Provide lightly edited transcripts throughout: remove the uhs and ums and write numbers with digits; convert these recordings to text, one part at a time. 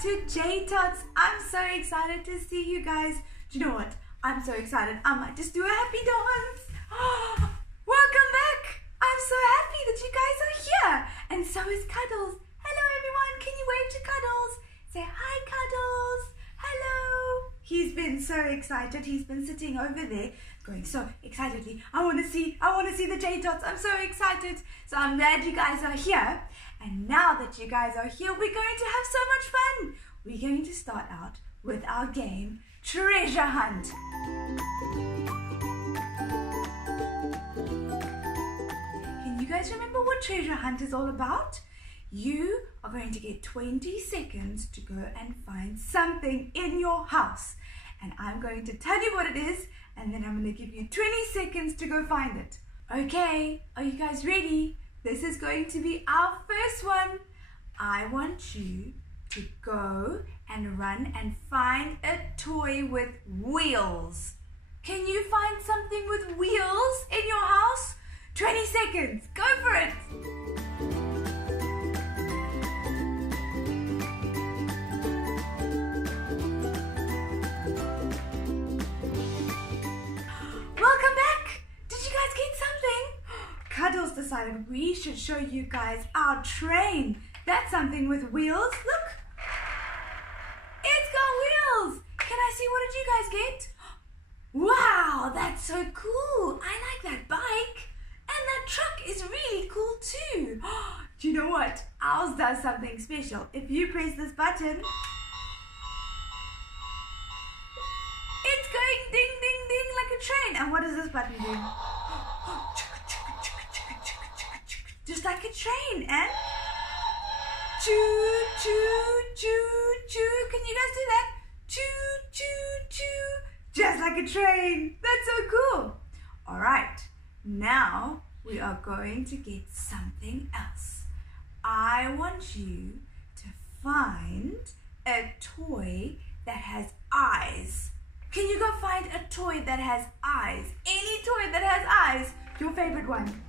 to Jtots. I'm so excited to see you guys. Do you know what? I'm so excited. I might just do a happy dance. Welcome back. I'm so happy that you guys are here. And so is Cuddles. Hello everyone. Can you wave to Cuddles? Say hi, Cuddles. Hello. He's been so excited. He's been sitting over there going so excitedly. I want to see the Jtots. I'm so excited. So I'm glad you guys are here. And now that you guys are here, we're going to have so much fun. We're going to start out with our game, Treasure Hunt. Can you guys remember what Treasure Hunt is all about? You are going to get 20 seconds to go and find something in your house. And I'm going to tell you what it is, and then I'm going to give you 20 seconds to go find it. Okay, are you guys ready? This is going to be our first one. I want you to go and run and find a toy with wheels. Can you find something with wheels in your house? 20 seconds, go for it. Welcome back. Did you guys get something? Cuddles decided we should show you guys our train. That's something with wheels. Look. It's got wheels. Can I see, what did you guys get? Wow, that's so cool. I like that bike. And that truck is really cool too. Do you know what? Ours does something special. If you press this button, it's going ding, ding, ding like a train. And what does this button do? Just like a train. And choo, choo, choo, choo. Can you guys do that? Choo, choo, choo. Just like a train. That's so cool. All right. Now we are going to get something else. I want you to find a toy that has eyes. Can you go find a toy that has eyes? Any toy that has eyes. Your favorite one.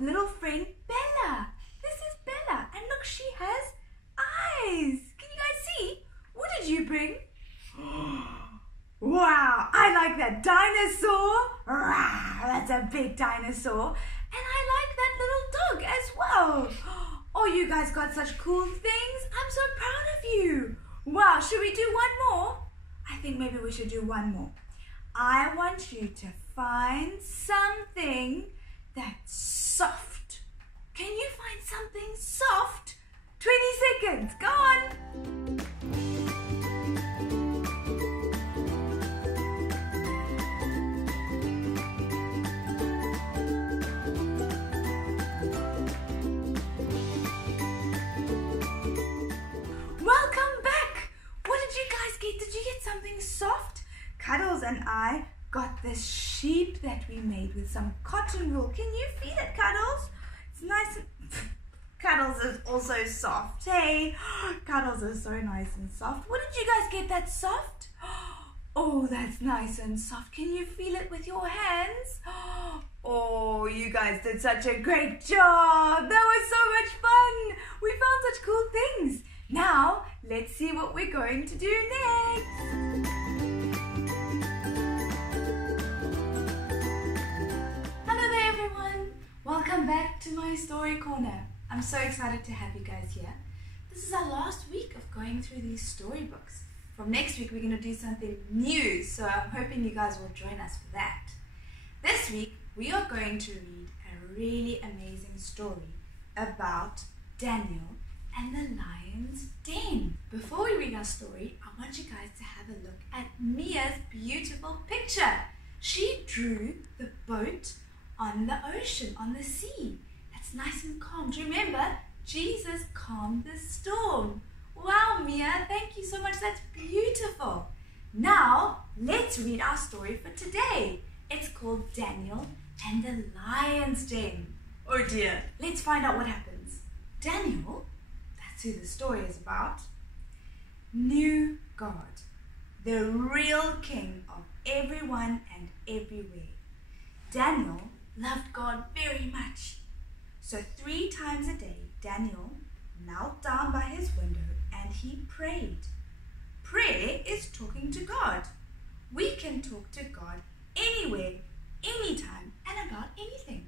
Little friend Bella. This is Bella, and look, she has eyes. Can you guys see? What did you bring? Wow, I like that dinosaur. That's a big dinosaur. And I like that little dog as well. Oh, you guys got such cool things. I'm so proud of you. Wow, should we do one more? I think maybe we should do one more. I want you to find something that's soft. Can you find something soft? 20 seconds, go on. Welcome back. What did you guys get? Did you get something soft? Cuddles and I got this sheep that we made with some cotton wool. Can you feel it, Cuddles? It's nice and Cuddles is also soft. Hey, Cuddles is so nice and soft. What did you guys get that's soft? Oh, that's nice and soft. Can you feel it with your hands? Oh, you guys did such a great job. That was so much fun. We found such cool things. Now, let's see what we're going to do next. Welcome back to my story corner. I'm so excited to have you guys here. This is our last week of going through these storybooks. From next week, we're going to do something new, so I'm hoping you guys will join us for that. This week, we are going to read a really amazing story about Daniel and the lion's den. Before we read our story, I want you guys to have a look at Mia's beautiful picture. She drew the boat on the ocean, on the sea. That's nice and calm. Do you remember? Jesus calmed the storm. Wow, Mia, thank you so much. That's beautiful. Now, let's read our story for today. It's called Daniel and the Lion's Den. Oh dear. Let's find out what happens. Daniel to the story is about. Knew God, the real king of everyone and everywhere. Daniel loved God very much. So 3 times a day, Daniel knelt down by his window and he prayed. Prayer is talking to God. We can talk to God anywhere, anytime, and about anything.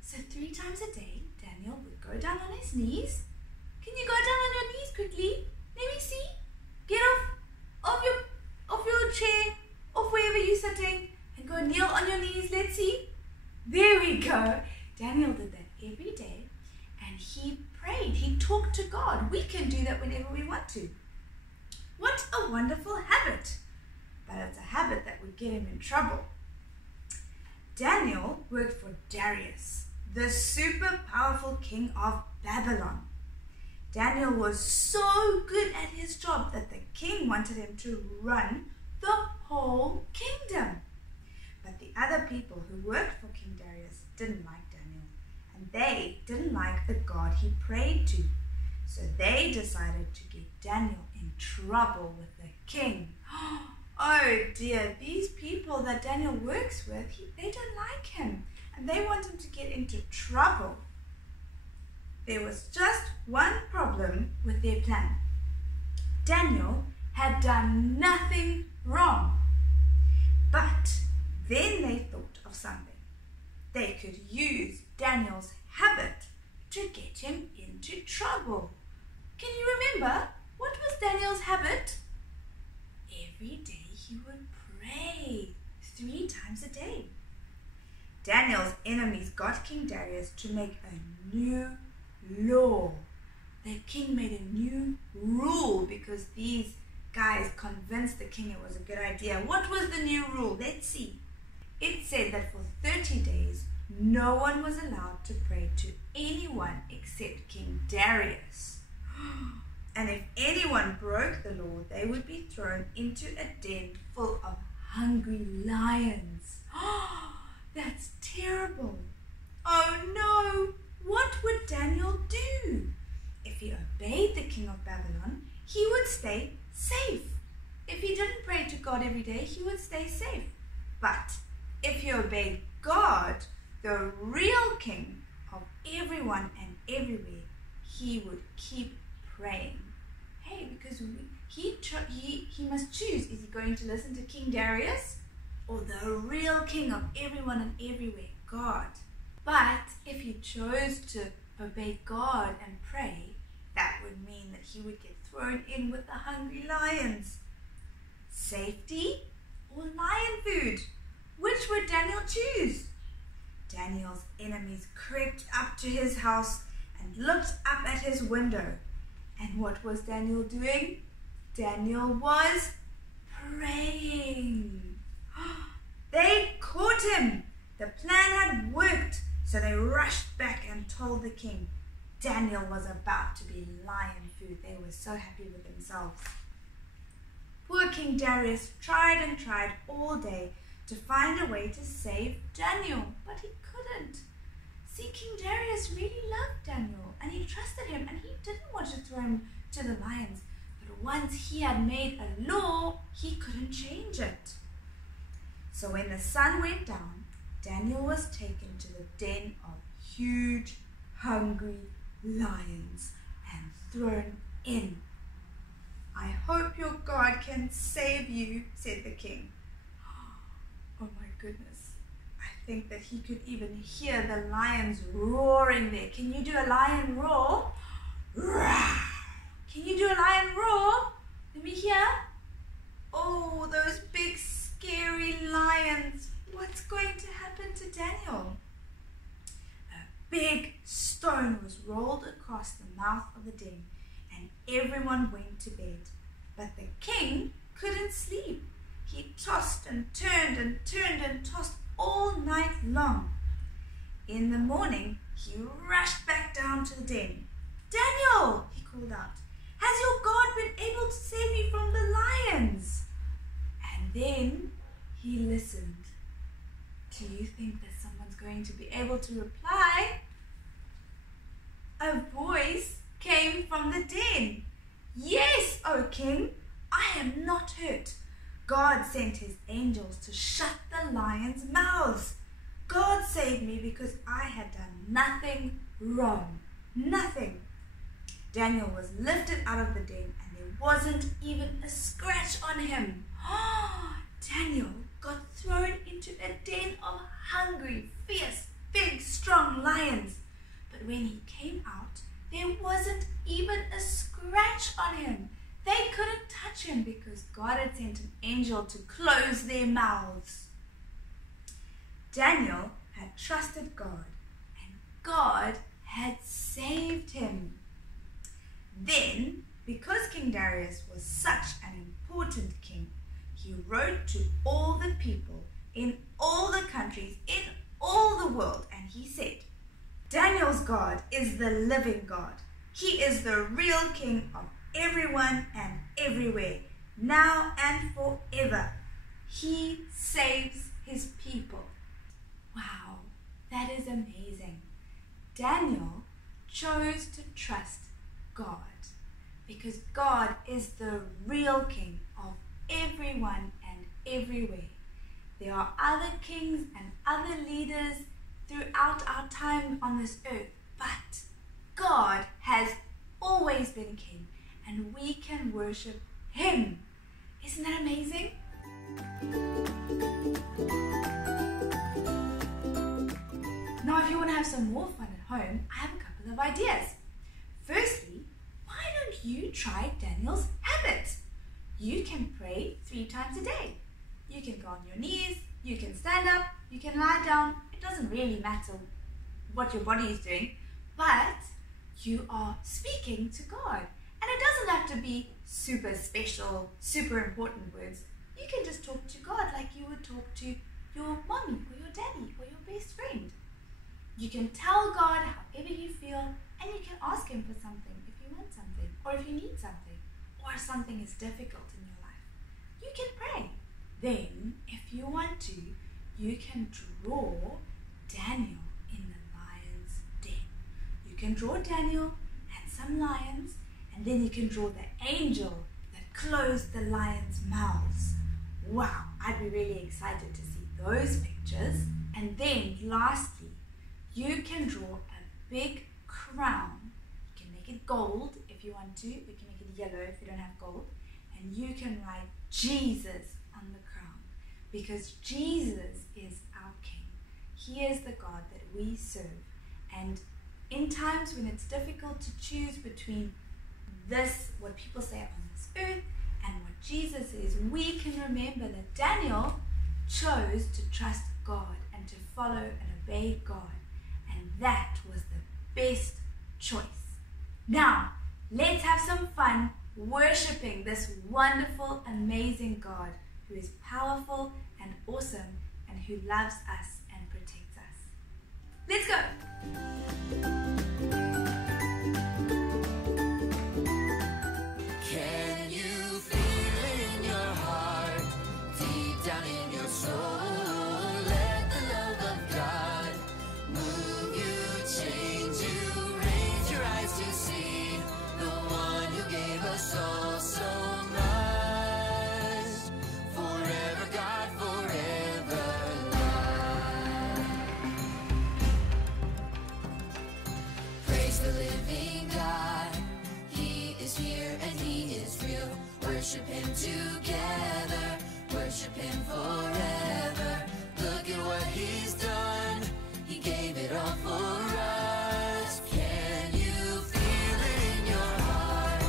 So 3 times a day, Daniel would go down on his knees. Can you go down on your knees quickly? Let me see. Get off your chair, off wherever you're sitting, and go kneel on your knees. Let's see. There we go. Daniel did that every day, and he prayed. He talked to God. We can do that whenever we want to. What a wonderful habit. But it's a habit that would get him in trouble. Daniel worked for Darius, the super powerful king of Babylon. Daniel was so good at his job that the king wanted him to run the whole kingdom. But the other people who worked for King Darius didn't like Daniel, and they didn't like the God he prayed to. So they decided to get Daniel in trouble with the king. Oh dear, these people that Daniel works with, they don't like him, and they want him to get into trouble. There was just one problem with their plan. Daniel had done nothing wrong. But then they thought of something. They could use Daniel's habit to get him into trouble. Can you remember? What was Daniel's habit? Every day he would pray 3 times a day. Daniel's enemies got King Darius to make a new law. The king made a new rule because these guys convinced the king it was a good idea. What was the new rule? Let's see. It said that for 30 days, no one was allowed to pray to anyone except King Darius. And if anyone broke the law, they would be thrown into a den full of hungry lions. That's terrible. Oh no! What would Daniel do? If he obeyed the king of Babylon, he would stay safe. If he didn't pray to God every day, he would stay safe. But if he obeyed God, the real king of everyone and everywhere, he would keep praying. Hey, because he must choose. Is he going to listen to King Darius or the real king of everyone and everywhere, God? But if he chose to obey God and pray, that would mean that he would get thrown in with the hungry lions. Safety or lion food? Which would Daniel choose? Daniel's enemies crept up to his house and looked up at his window. And what was Daniel doing? Daniel was praying. They caught him. The plan had worked. So they rushed back and told the king Daniel was about to be lion food. They were so happy with themselves. Poor King Darius tried and tried all day to find a way to save Daniel, but he couldn't. See, King Darius really loved Daniel and he trusted him and he didn't want to throw him to the lions. But once he had made a law, he couldn't change it. So when the sun went down, Daniel was taken to the den of huge, hungry lions and thrown in. I hope your God can save you, said the king. Oh my goodness. I think that he could even hear the lions roaring there. Can you do a lion roar? Roar! Can you do a lion roar? Let me hear. Oh, those big scary lions. What's going to happen to Daniel? A big stone was rolled across the mouth of the den and everyone went to bed. But the king couldn't sleep. He tossed and turned and turned and tossed all night long. In the morning, he rushed back down to the den. Daniel, he called out, has your God been able to save me from the lions? And then he listened. Do you think that someone's going to be able to reply? A voice came from from the den. Yes, O king, I am not hurt. God sent his angels to shut the lions' mouths. God saved me because I had done nothing wrong. Nothing. Daniel was lifted out of the den and there wasn't even a scratch on him. Daniel got thrown into a den of hungry, fierce, big, strong lions. But when he came out, there wasn't even a scratch on him. They couldn't touch him because God had sent an angel to close their mouths. Daniel had trusted God, and God had saved him. Then, because King Darius was such an important king, he wrote to all the people in all the countries in all the world, and he said, Daniel's God is the living God. He is the real king of everyone and everywhere, now and forever. He saves his people. Wow, that is amazing. Daniel chose to trust God because God is the real king of everyone and everywhere. There are other kings and other leaders throughout our time on this earth, but God has always been king and we can worship him. Isn't that amazing? Now, if you want to have some more fun at home, I have a couple of ideas. Firstly, why don't you try Daniel's habit? You can pray 3 times a day. You can go on your knees, you can stand up, you can lie down. It doesn't really matter what your body is doing, but you are speaking to God. And it doesn't have to be super special, super important words. You can just talk to God like you would talk to your mommy or your daddy or your best friend. You can tell God however you feel, and you can ask him for something if you want something, or if you need something, or if something is difficult in your life. You can pray. Then, if you want to, you can draw Daniel in the lion's den. You can draw Daniel and some lions, and then you can draw the angel that closed the lions' mouths. Wow, I'd be really excited to see those pictures. And then, lastly, you can draw a big crown. You can make it gold if you want to. You can make it yellow if you don't have gold. And you can write Jesus on the crown because Jesus is our King. He is the God that we serve. And in times when it's difficult to choose between this, what people say on this earth, and what Jesus is, we can remember that Daniel chose to trust God and to follow and obey God. And that was the best choice. Now, let's have some fun worshiping this wonderful, amazing God who is powerful and awesome and who loves us and protects us. Let's go! Can you feel it in your heart, deep down in your soul? Let the love of God move you, change you, raise your eyes to see the one who gave us all so much. Forever God, forever love. Praise the living God. He is here and he is real. Worship him together, worship him forever. Look at what he's done, he gave it all for us. Can you feel it in your heart,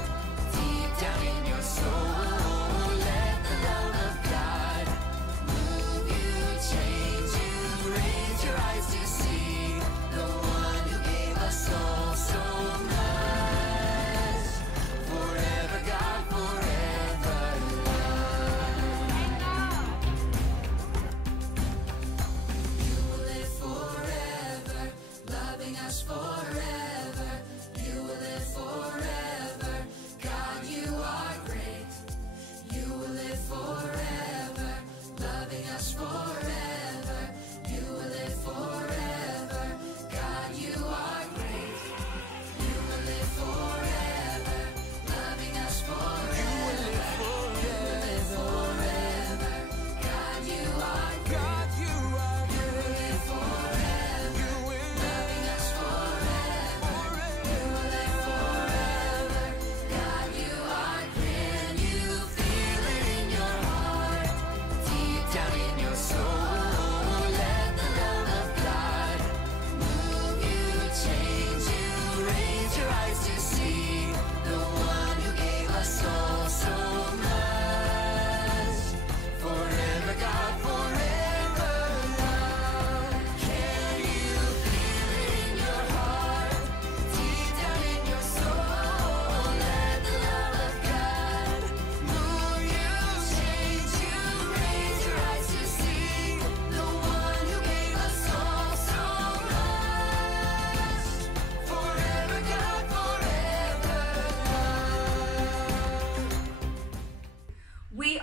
deep down in your soul? Let the love of God move you, change you, raise your eyes to see the one who gave us all so much. Forever God, forever love.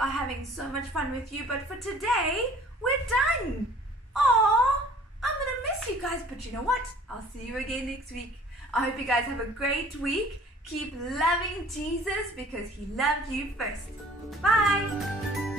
are having so much fun with you, but for today, we're done. Aww, I'm gonna miss you guys, but you know what? I'll see you again next week. I hope you guys have a great week. Keep loving Jesus because he loved you first. Bye.